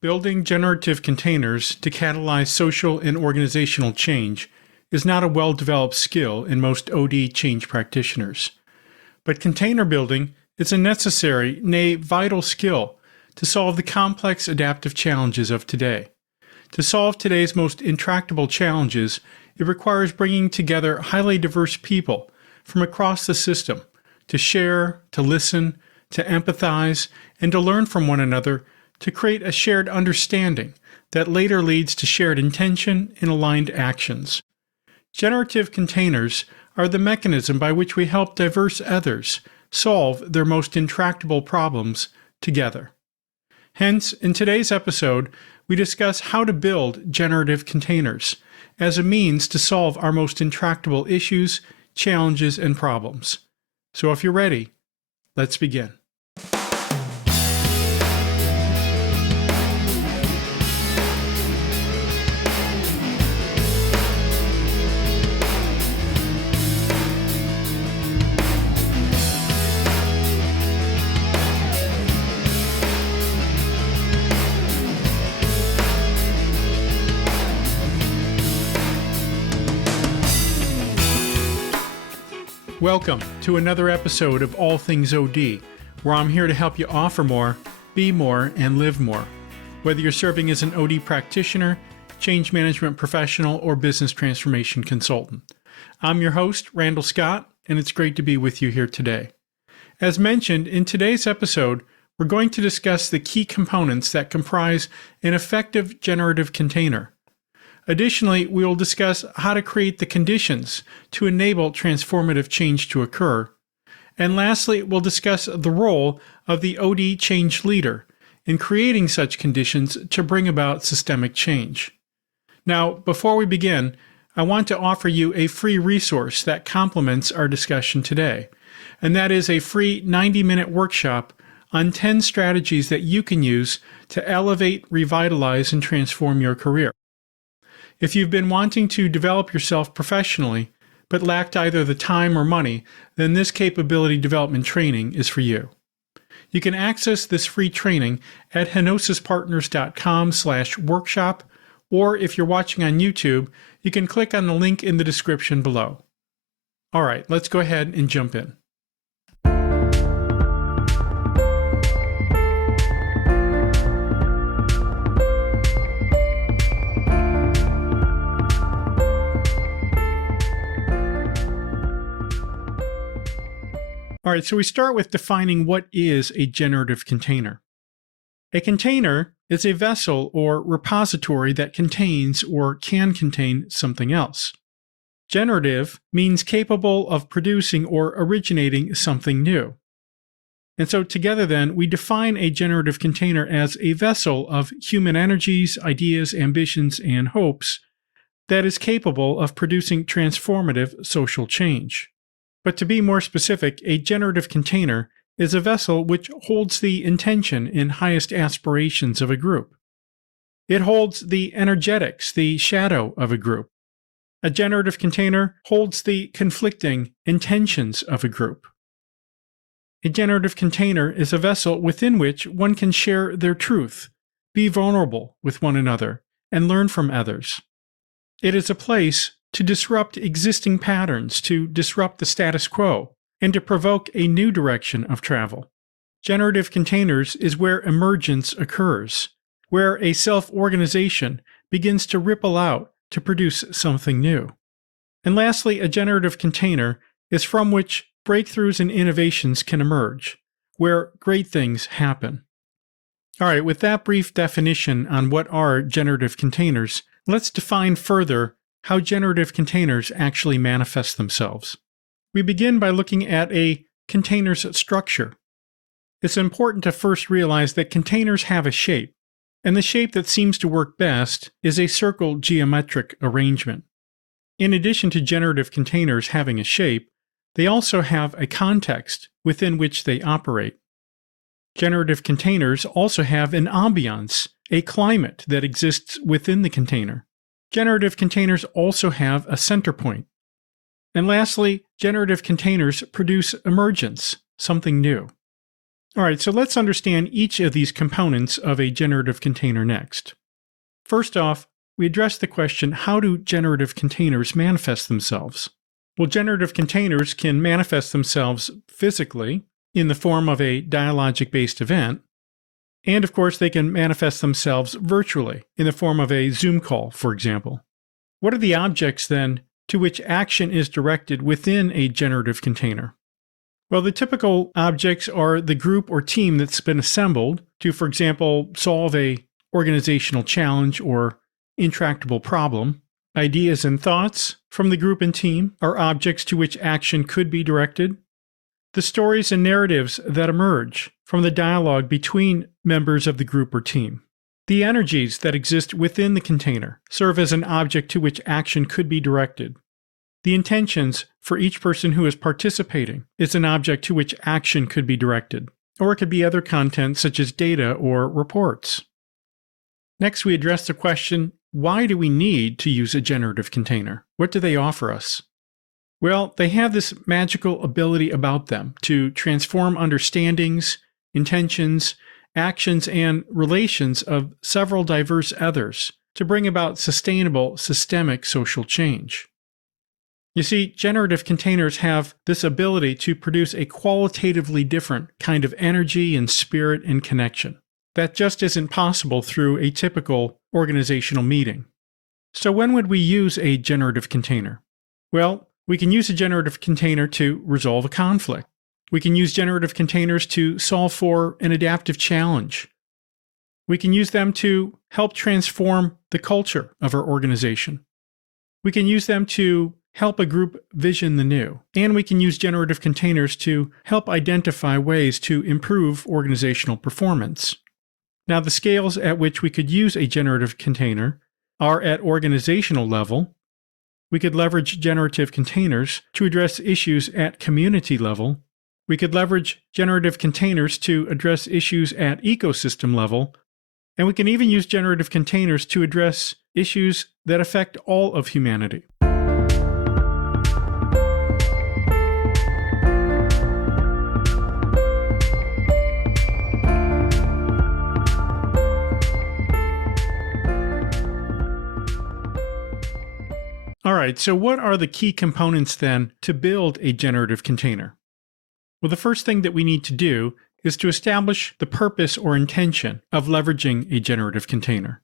Building generative containers to catalyze social and organizational change is not a well-developed skill in most OD change practitioners. But container building is a necessary, nay, vital skill to solve the complex adaptive challenges of today. To solve today's most intractable challenges, it requires bringing together highly diverse people from across the system to share, to listen, to empathize, and to learn from one another to create a shared understanding that later leads to shared intention and aligned actions. Generative containers are the mechanism by which we help diverse others solve their most intractable problems together. Hence, in today's episode, we discuss how to build generative containers as a means to solve our most intractable issues, challenges, and problems. So if you're ready, let's begin. Welcome to another episode of All Things OD, where I'm here to help you offer more, be more, and live more. Whether you're serving as an OD practitioner, change management professional, or business transformation consultant. I'm your host, Randall Scott, and it's great to be with you here today. As mentioned, in today's episode, we're going to discuss the key components that comprise an effective generative container. Additionally, we will discuss how to create the conditions to enable transformative change to occur. And lastly, we'll discuss the role of the OD change leader in creating such conditions to bring about systemic change. Now, before we begin, I want to offer you a free resource that complements our discussion today, and that is a free 90-minute workshop on 10 strategies that you can use to elevate, revitalize, and transform your career. If you've been wanting to develop yourself professionally, but lacked either the time or money, then this capability development training is for you. You can access this free training at henosispartners.com/workshop, or if you're watching on YouTube, you can click on the link in the description below. All right, let's go ahead and jump in. All right, so we start with defining what is a generative container. A container is a vessel or repository that contains or can contain something else. Generative means capable of producing or originating something new. And so together then, we define a generative container as a vessel of human energies, ideas, ambitions, and hopes that is capable of producing transformative social change. But to be more specific, a generative container is a vessel which holds the intention and highest aspirations of a group. It holds the energetics, the shadow of a group. A generative container holds the conflicting intentions of a group. A generative container is a vessel within which one can share their truth, be vulnerable with one another, and learn from others. It is a place to disrupt existing patterns, to disrupt the status quo, and to provoke a new direction of travel. Generative containers is where emergence occurs, where a self-organization begins to ripple out to produce something new. And lastly, a generative container is from which breakthroughs and innovations can emerge, where great things happen. All right, with that brief definition on what are generative containers, let's define further how generative containers actually manifest themselves. We begin by looking at a container's structure. It's important to first realize that containers have a shape, and the shape that seems to work best is a circle geometric arrangement. In addition to generative containers having a shape, they also have a context within which they operate. Generative containers also have an ambiance, a climate that exists within the container. Generative containers also have a center point. And lastly, generative containers produce emergence, something new. All right, so let's understand each of these components of a generative container next. First off, we address the question, how do generative containers manifest themselves? Well, generative containers can manifest themselves physically in the form of a dialogic-based event, and of course they can manifest themselves virtually in the form of a Zoom call, for example. What are the objects then to which action is directed within a generative container? Well, the typical objects are the group or team that's been assembled to, for example, solve a organizational challenge or intractable problem. Ideas and thoughts from the group and team are objects to which action could be directed. The stories and narratives that emerge from the dialogue between members of the group or team. The energies that exist within the container serve as an object to which action could be directed. The intentions for each person who is participating is an object to which action could be directed, or it could be other content such as data or reports. Next, we address the question, why do we need to use a generative container? What do they offer us? Well, they have this magical ability about them to transform understandings, intentions, actions, and relations of several diverse others to bring about sustainable, systemic social change. You see, generative containers have this ability to produce a qualitatively different kind of energy and spirit and connection that just isn't possible through a typical organizational meeting. So when would we use a generative container? Well, we can use a generative container to resolve a conflict. We can use generative containers to solve for an adaptive challenge. We can use them to help transform the culture of our organization. We can use them to help a group vision the new. And we can use generative containers to help identify ways to improve organizational performance. Now, the scales at which we could use a generative container are at organizational level. We could leverage generative containers to address issues at community level. We could leverage generative containers to address issues at ecosystem level. And we can even use generative containers to address issues that affect all of humanity. All right, so what are the key components then to build a generative container? Well, the first thing that we need to do is to establish the purpose or intention of leveraging a generative container.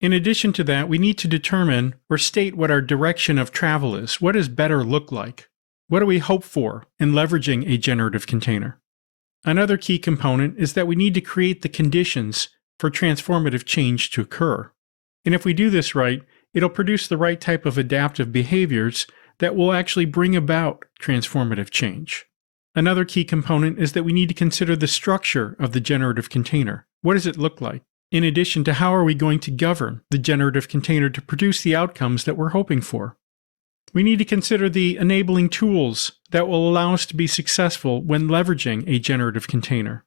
In addition to that, we need to determine or state what our direction of travel is. What does better look like? What do we hope for in leveraging a generative container? Another key component is that we need to create the conditions for transformative change to occur. And if we do this right, it'll produce the right type of adaptive behaviors that will actually bring about transformative change. Another key component is that we need to consider the structure of the generative container. What does it look like? In addition to how are we going to govern the generative container to produce the outcomes that we're hoping for? We need to consider the enabling tools that will allow us to be successful when leveraging a generative container.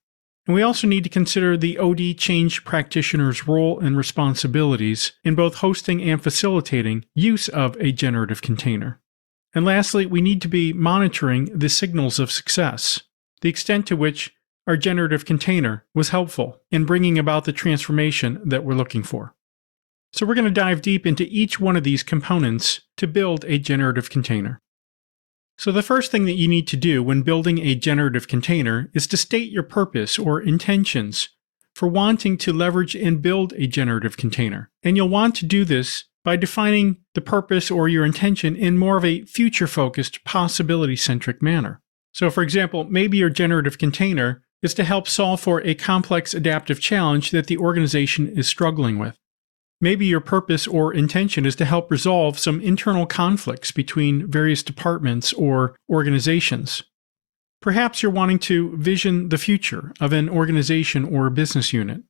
And we also need to consider the OD change practitioner's role and responsibilities in both hosting and facilitating use of a generative container. And lastly, we need to be monitoring the signals of success, the extent to which our generative container was helpful in bringing about the transformation that we're looking for. So we're going to dive deep into each one of these components to build a generative container. So the first thing that you need to do when building a generative container is to state your purpose or intentions for wanting to leverage and build a generative container. And you'll want to do this by defining the purpose or your intention in more of a future-focused, possibility-centric manner. So for example, maybe your generative container is to help solve for a complex adaptive challenge that the organization is struggling with. Maybe your purpose or intention is to help resolve some internal conflicts between various departments or organizations. Perhaps you're wanting to vision the future of an organization or a business unit.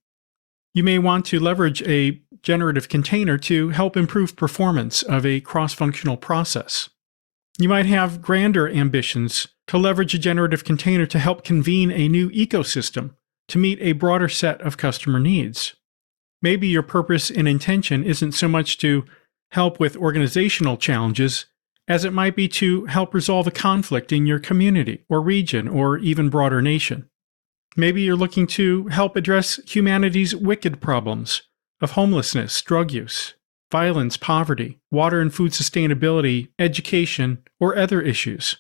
You may want to leverage a generative container to help improve performance of a cross-functional process. You might have grander ambitions to leverage a generative container to help convene a new ecosystem to meet a broader set of customer needs. Maybe your purpose and intention isn't so much to help with organizational challenges as it might be to help resolve a conflict in your community or region or even broader nation. Maybe you're looking to help address humanity's wicked problems of homelessness, drug use, violence, poverty, water and food sustainability, education, or other issues.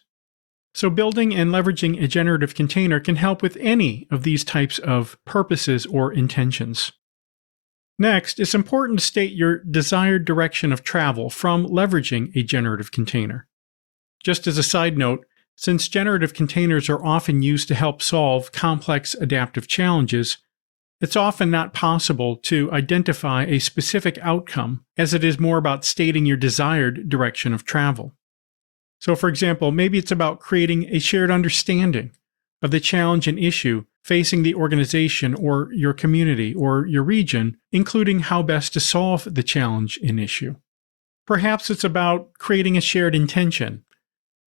So building and leveraging a generative container can help with any of these types of purposes or intentions. Next, it's important to state your desired direction of travel from leveraging a generative container. Just as a side note, since generative containers are often used to help solve complex adaptive challenges, it's often not possible to identify a specific outcome, as it is more about stating your desired direction of travel. So, for example, maybe it's about creating a shared understanding of the challenge and issue facing the organization or your community or your region, including how best to solve the challenge and issue. Perhaps it's about creating a shared intention,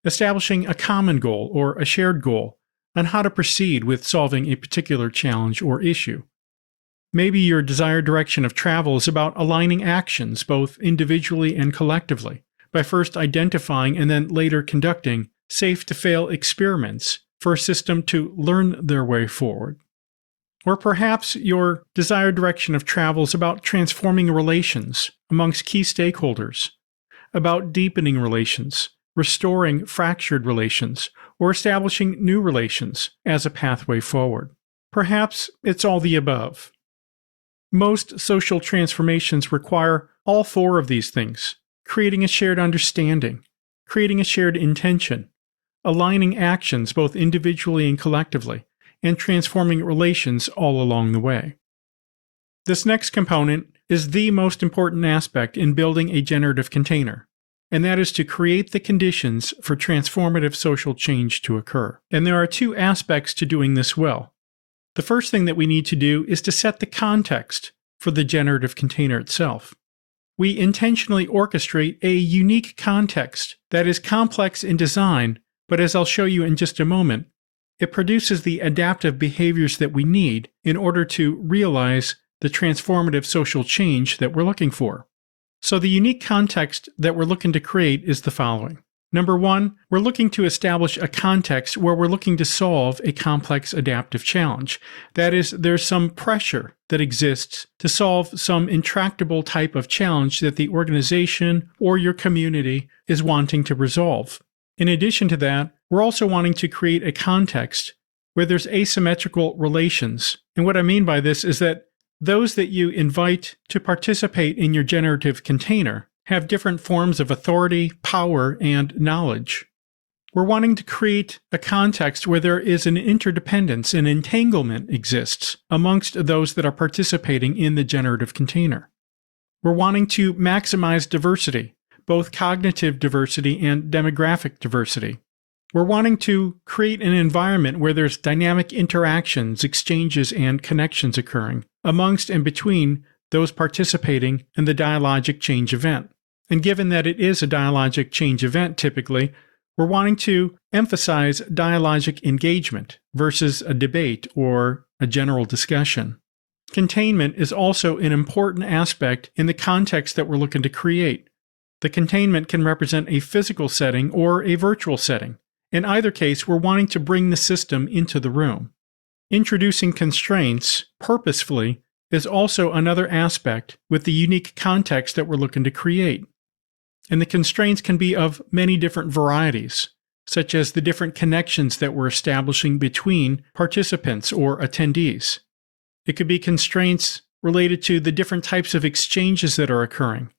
establishing a common goal or a shared goal on how to proceed with solving a particular challenge or issue. Maybe your desired direction of travel is about aligning actions both individually and collectively by first identifying and then later conducting safe-to-fail experiments for a system to learn their way forward. Or perhaps your desired direction of travel is about transforming relations amongst key stakeholders, about deepening relations, restoring fractured relations, or establishing new relations as a pathway forward. Perhaps it's all the above. Most social transformations require all four of these things: creating a shared understanding, creating a shared intention, aligning actions both individually and collectively, and transforming relations all along the way. This next component is the most important aspect in building a generative container, and that is to create the conditions for transformative social change to occur. And there are two aspects to doing this well. The first thing that we need to do is to set the context for the generative container itself. We intentionally orchestrate a unique context that is complex in design, but as I'll show you in just a moment, it produces the adaptive behaviors that we need in order to realize the transformative social change that we're looking for. So the unique context that we're looking to create is the following. Number one, we're looking to establish a context where we're looking to solve a complex adaptive challenge. That is, there's some pressure that exists to solve some intractable type of challenge that the organization or your community is wanting to resolve. In addition to that, we're also wanting to create a context where there's asymmetrical relations. And what I mean by this is that those that you invite to participate in your generative container have different forms of authority, power, and knowledge. We're wanting to create a context where there is an interdependence and entanglement exists amongst those that are participating in the generative container. We're wanting to maximize diversity, both cognitive diversity and demographic diversity. We're wanting to create an environment where there's dynamic interactions, exchanges, and connections occurring amongst and between those participating in the dialogic change event. And given that it is a dialogic change event typically, we're wanting to emphasize dialogic engagement versus a debate or a general discussion. Containment is also an important aspect in the context that we're looking to create. The containment can represent a physical setting or a virtual setting. In either case, we're wanting to bring the system into the room. Introducing constraints purposefully is also another aspect with the unique context that we're looking to create. And the constraints can be of many different varieties, such as the different connections that we're establishing between participants or attendees. It could be constraints related to the different types of exchanges that are occurring.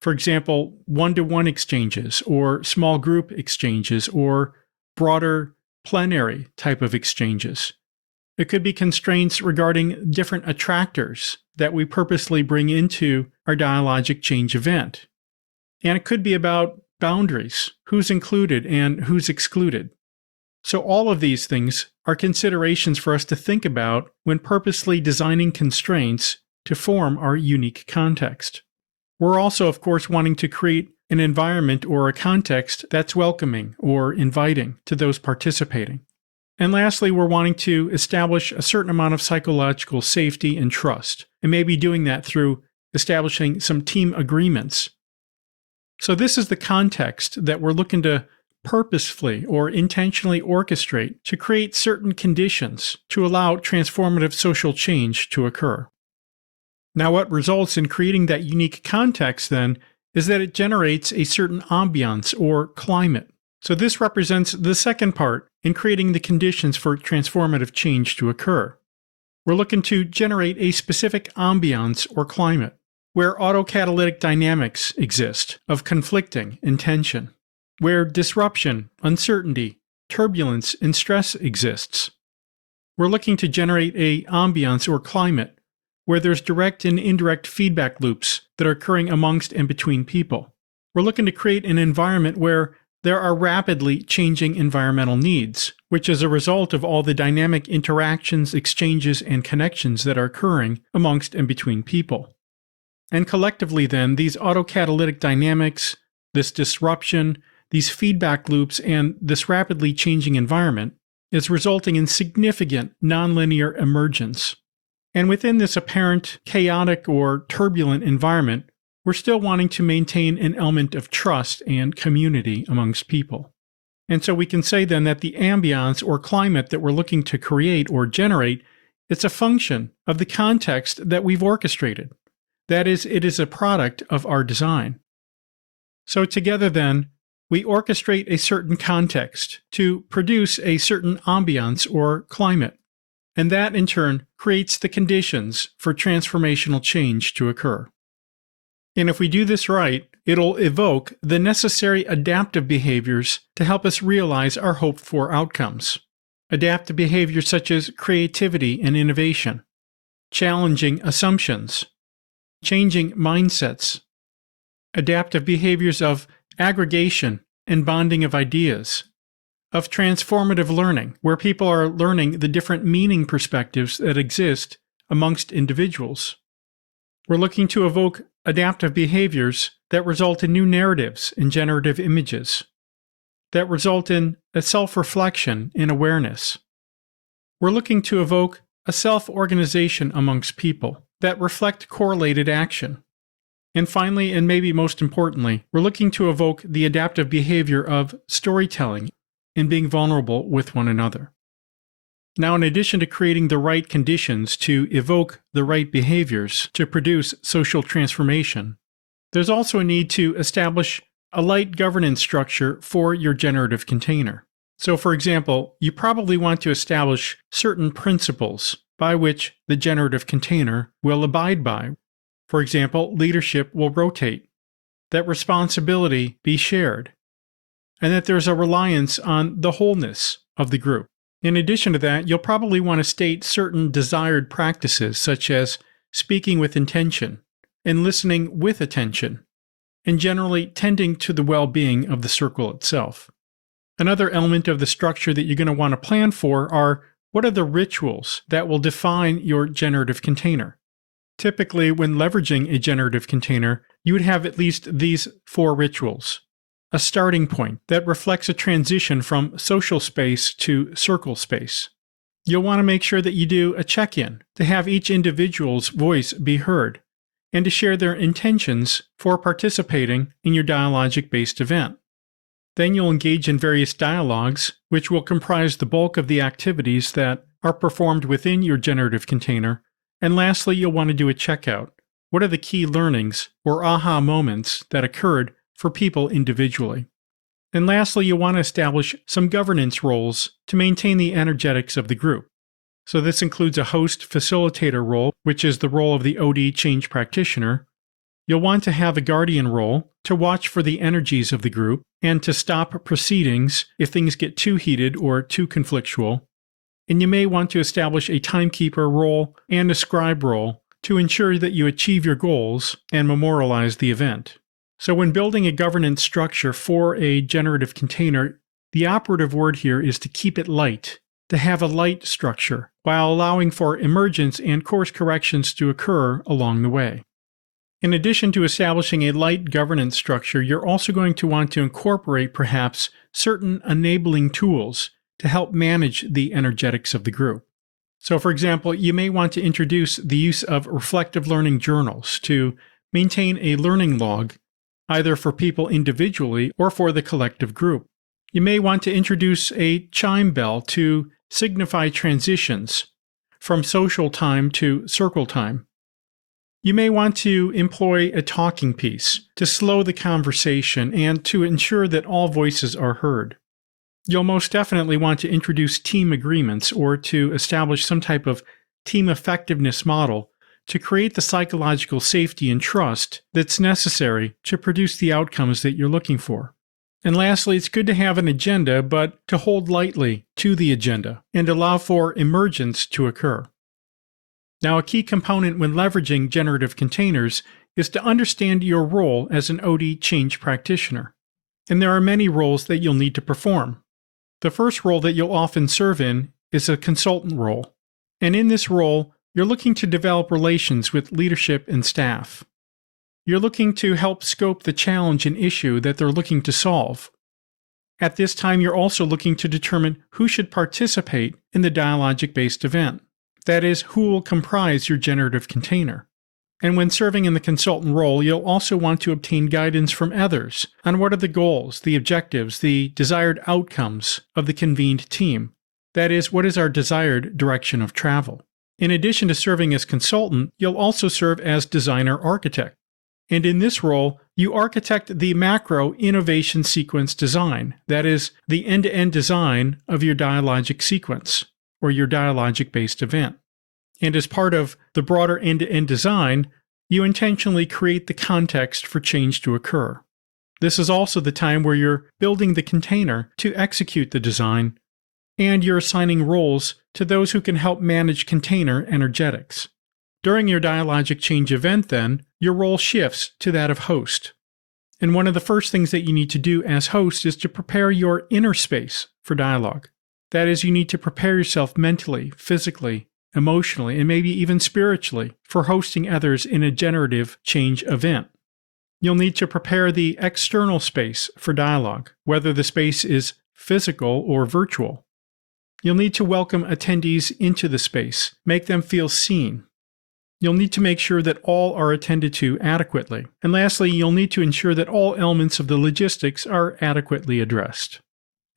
For example, one-to-one exchanges or small group exchanges or broader plenary type of exchanges. It could be constraints regarding different attractors that we purposely bring into our dialogic change event. And it could be about boundaries, who's included and who's excluded. So all of these things are considerations for us to think about when purposely designing constraints to form our unique context. We're also, of course, wanting to create an environment or a context that's welcoming or inviting to those participating. And lastly, we're wanting to establish a certain amount of psychological safety and trust, and maybe doing that through establishing some team agreements. So this is the context that we're looking to purposefully or intentionally orchestrate to create certain conditions to allow transformative social change to occur. Now, what results in creating that unique context then is that it generates a certain ambiance or climate. So this represents the second part in creating the conditions for transformative change to occur. We're looking to generate a specific ambiance or climate where autocatalytic dynamics exist of conflicting and tension, where disruption, uncertainty, turbulence, and stress exists. We're looking to generate a ambiance or climate where there's direct and indirect feedback loops that are occurring amongst and between people. We're looking to create an environment where there are rapidly changing environmental needs, which is a result of all the dynamic interactions, exchanges, and connections that are occurring amongst and between people. And collectively then, these autocatalytic dynamics, this disruption, these feedback loops, and this rapidly changing environment is resulting in significant nonlinear emergence. And within this apparent chaotic or turbulent environment, we're still wanting to maintain an element of trust and community amongst people. And so we can say then that the ambiance or climate that we're looking to create or generate, it's a function of the context that we've orchestrated. That is, it is a product of our design. So together then, we orchestrate a certain context to produce a certain ambiance or climate. And that in turn creates the conditions for transformational change to occur. And if we do this right, it'll evoke the necessary adaptive behaviors to help us realize our hoped-for outcomes. Adaptive behaviors such as creativity and innovation, challenging assumptions, changing mindsets, adaptive behaviors of aggregation and bonding of ideas, of transformative learning, where people are learning the different meaning perspectives that exist amongst individuals. We're looking to evoke adaptive behaviors that result in new narratives and generative images, that result in a self-reflection and awareness. We're looking to evoke a self-organization amongst people that reflect correlated action. And finally, and maybe most importantly, we're looking to evoke the adaptive behavior of storytelling and being vulnerable with one another. Now, in addition to creating the right conditions to evoke the right behaviors to produce social transformation, there's also a need to establish a light governance structure for your generative container. So, for example, you probably want to establish certain principles by which the generative container will abide by. For example, leadership will rotate, that responsibility be shared, and that there's a reliance on the wholeness of the group. In addition to that, you'll probably want to state certain desired practices such as speaking with intention and listening with attention, and generally tending to the well-being of the circle itself. Another element of the structure that you're going to want to plan for are what are the rituals that will define your generative container. Typically, when leveraging a generative container, you would have at least these 4 rituals. A starting point that reflects a transition from social space to circle space. You'll want to make sure that you do a check-in to have each individual's voice be heard and to share their intentions for participating in your dialogic-based event. Then you'll engage in various dialogues, which will comprise the bulk of the activities that are performed within your generative container. And lastly, you'll want to do a checkout. What are the key learnings or aha moments that occurred for people individually? And lastly, you'll want to establish some governance roles to maintain the energetics of the group. So this includes a host facilitator role, which is the role of the OD change practitioner. You'll want to have a guardian role to watch for the energies of the group and to stop proceedings if things get too heated or too conflictual. And you may want to establish a timekeeper role and a scribe role to ensure that you achieve your goals and memorialize the event. So when building a governance structure for a generative container, the operative word here is to keep it light, to have a light structure, while allowing for emergence and course corrections to occur along the way. In addition to establishing a light governance structure, you're also going to want to incorporate perhaps certain enabling tools to help manage the energetics of the group. So for example, you may want to introduce the use of reflective learning journals to maintain a learning log, either for people individually or for the collective group. You may want to introduce a chime bell to signify transitions from social time to circle time. You may want to employ a talking piece to slow the conversation and to ensure that all voices are heard. You'll most definitely want to introduce team agreements or to establish some type of team effectiveness model to create the psychological safety and trust that's necessary to produce the outcomes that you're looking for. And lastly, it's good to have an agenda, but to hold lightly to the agenda and allow for emergence to occur. Now, a key component when leveraging generative containers is to understand your role as an OD change practitioner. And there are many roles that you'll need to perform. The first role that you'll often serve in is a consultant role. And in this role, you're looking to develop relations with leadership and staff. You're looking to help scope the challenge and issue that they're looking to solve. At this time, you're also looking to determine who should participate in the dialogic-based event. That is, who will comprise your generative container. And when serving in the consultant role, you'll also want to obtain guidance from others on what are the goals, the objectives, the desired outcomes of the convened team. That is, what is our desired direction of travel. In addition to serving as consultant, you'll also serve as designer-architect. And in this role, you architect the macro innovation sequence design, that is, the end-to-end design of your dialogic sequence, or your dialogic-based event. And as part of the broader end-to-end design, you intentionally create the context for change to occur. This is also the time where you're building the container to execute the design, and you're assigning roles to those who can help manage container energetics. During your dialogic change event, then, your role shifts to that of host. And one of the first things that you need to do as host is to prepare your inner space for dialogue. That is, you need to prepare yourself mentally, physically, emotionally, and maybe even spiritually for hosting others in a generative change event. You'll need to prepare the external space for dialogue, whether the space is physical or virtual. You'll need to welcome attendees into the space, make them feel seen. You'll need to make sure that all are attended to adequately. And lastly, you'll need to ensure that all elements of the logistics are adequately addressed.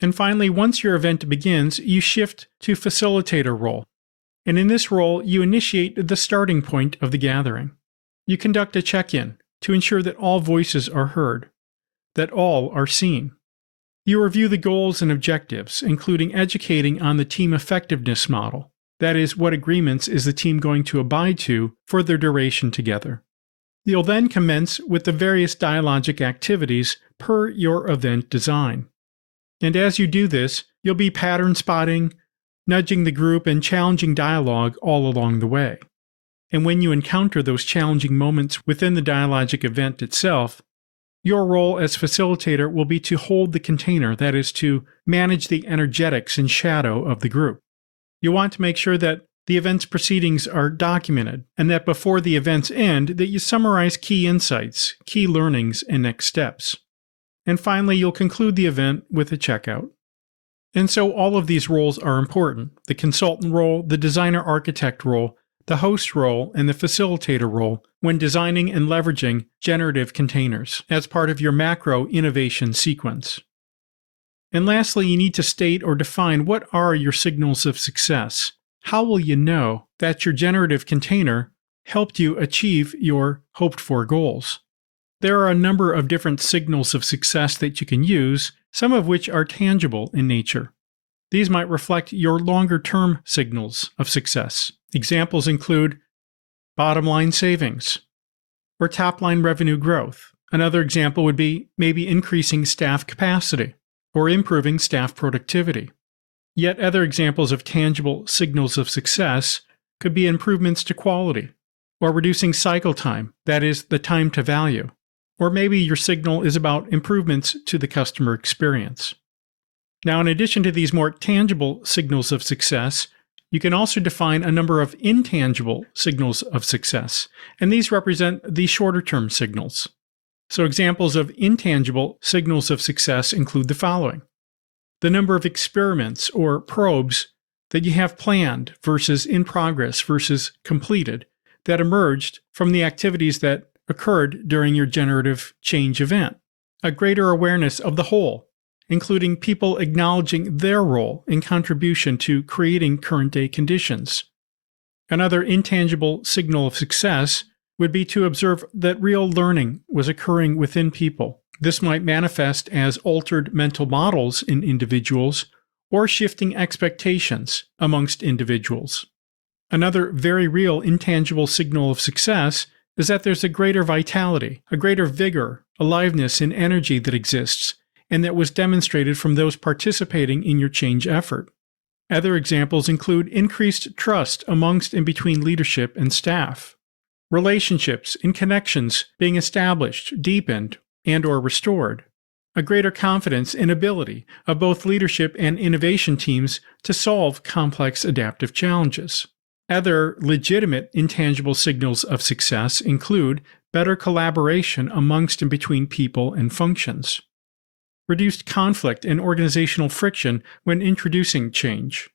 And finally, once your event begins, you shift to facilitator role. And in this role, you initiate the starting point of the gathering. You conduct a check-in to ensure that all voices are heard, that all are seen. You review the goals and objectives, including educating on the team effectiveness model. That is, what agreements is the team going to abide to for their duration together. You'll then commence with the various dialogic activities per your event design. And as you do this, you'll be pattern spotting, nudging the group, and challenging dialogue all along the way. And when you encounter those challenging moments within the dialogic event itself, your role as facilitator will be to hold the container, that is, to manage the energetics and shadow of the group. You want to make sure that the event's proceedings are documented, and that before the event's end, that you summarize key insights, key learnings, and next steps. And finally, you'll conclude the event with a checkout. And so all of these roles are important: the consultant role, the designer-architect role, the host role, and the facilitator role when designing and leveraging generative containers as part of your macro innovation sequence. And lastly, you need to state or define what are your signals of success. How will you know that your generative container helped you achieve your hoped-for goals? There are a number of different signals of success that you can use, some of which are tangible in nature. These might reflect your longer-term signals of success. Examples include bottom-line savings or top-line revenue growth. Another example would be maybe increasing staff capacity or improving staff productivity. Yet other examples of tangible signals of success could be improvements to quality or reducing cycle time, that is, the time to value. Or maybe your signal is about improvements to the customer experience. Now, in addition to these more tangible signals of success, you can also define a number of intangible signals of success, and these represent the shorter-term signals. So examples of intangible signals of success include the following: the number of experiments or probes that you have planned versus in progress versus completed that emerged from the activities that occurred during your generative change event, a greater awareness of the whole, including people acknowledging their role in contribution to creating current day conditions. Another intangible signal of success would be to observe that real learning was occurring within people. This might manifest as altered mental models in individuals or shifting expectations amongst individuals. Another very real intangible signal of success is that there's a greater vitality, a greater vigor, aliveness, and energy that exists, and that was demonstrated from those participating in your change effort. Other examples include increased trust amongst and between leadership and staff, relationships and connections being established, deepened, and/or restored, a greater confidence and ability of both leadership and innovation teams to solve complex adaptive challenges. Other legitimate intangible signals of success include better collaboration amongst and between people and functions, reduced conflict and organizational friction when introducing change.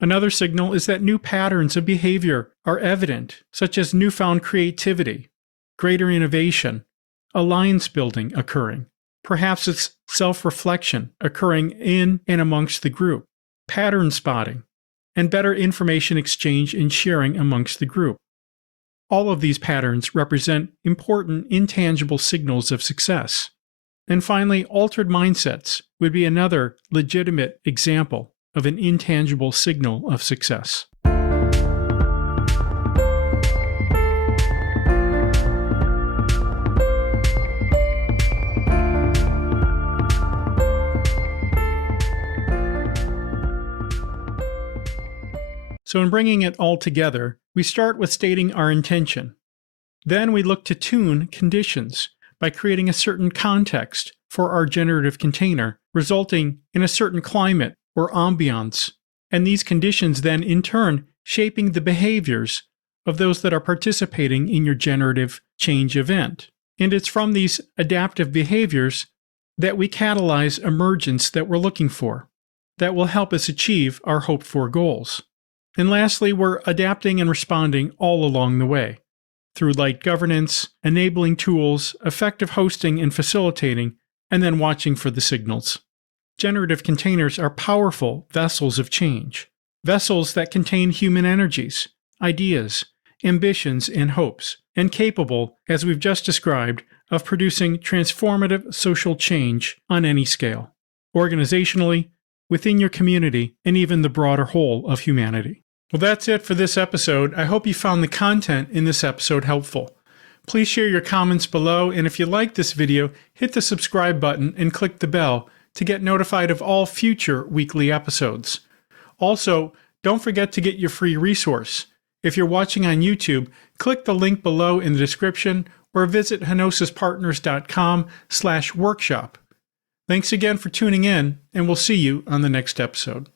Another signal is that new patterns of behavior are evident, such as newfound creativity, greater innovation, alliance building occurring. Perhaps it's self-reflection occurring in and amongst the group, pattern spotting, and better information exchange and sharing amongst the group. All of these patterns represent important intangible signals of success. And finally, altered mindsets would be another legitimate example of an intangible signal of success. So in bringing it all together, we start with stating our intention. Then we look to tune conditions by creating a certain context for our generative container, resulting in a certain climate or ambiance, and these conditions then in turn shaping the behaviors of those that are participating in your generative change event. And it's from these adaptive behaviors that we catalyze emergence that we're looking for, that will help us achieve our hoped-for goals. And lastly, we're adapting and responding all along the way, through light governance, enabling tools, effective hosting and facilitating, and then watching for the signals. Generative containers are powerful vessels of change, vessels that contain human energies, ideas, ambitions, and hopes, and capable, as we've just described, of producing transformative social change on any scale, organizationally, within your community, and even the broader whole of humanity. Well, that's it for this episode. I hope you found the content in this episode helpful. Please share your comments below, and if you like this video, hit the subscribe button and click the bell to get notified of all future weekly episodes. Also, don't forget to get your free resource. If you're watching on YouTube, click the link below in the description or visit henosispartners.com/workshop. Thanks again for tuning in, and we'll see you on the next episode.